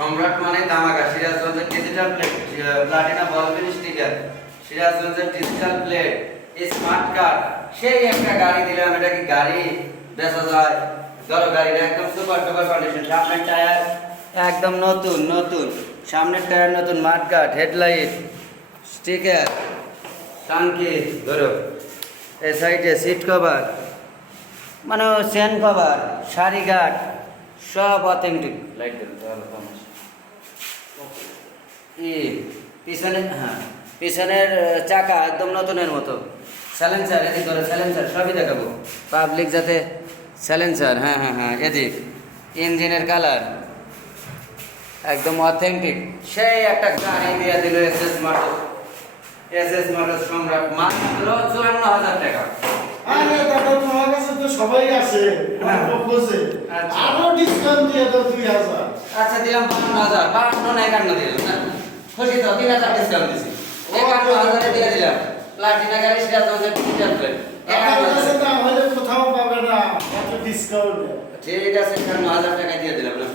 সম্রাট মানে ধামাকা, সিরাজগঞ্জের digital plate, Platina ball pen sticker, সিরাজগঞ্জের ডিজিটাল প্লেট, স্মার্ট কার্ড। সেই একটা গাড়ি দিলাম। এটা কি গাড়ি বেচা যায়? ধরো গাড়িটা একদম সুপার ডুপার কন্ডিশন। সামনের টায়ার একদম নতুন নতুন, সামনের টায়ার নতুন, মাঠ গার্ড, হেডলাইট, স্টিকার, টাঙ্কি, ধরো এই সাইডে সিট কভার, মানে চেন কভার, সারি গার্ড, সব অথেন্টিক। লাইট দেন তাহলে পিছনে, হ্যাঁ পিছনের চাকা একদম নতুনের মতো, স্যালেন্সার এদিক ধরে, স্যালেন্সার সবই দেখাবো পাবলিক যাতে। স্যালেন্সার, হ্যাঁ হ্যাঁ হ্যাঁ এদিক, ইঞ্জিনের কালার একদম অথেন্টিক। সেই একটা গাড়ি দিয়ে দিল এসএস মোটরস। এসএস মোটরস সম্রাট, মাত্র 54,000 টাকা। আরে দাদা, তোমার কাছে তো সবাই আছে, বোঝে। আরো ডিসকাউন্ট দিয়ে দাও 2000। আচ্ছা দিলাম 52,000, 52 না 51 দিলাম না, খুশি তো? 3,000 ডিসকাউন্ট দিছি, 51,000 দিয়ে দিলাম। প্লাটিনা গাড়ি, সিরাজগঞ্জের ডিজিটাল প্লেট, আমার কাছে না হলে কোথাও পাবে না এত ডিসকাউন্ট। ঠিক আছে, 51,000 টাকা দিয়ে দিলাম না।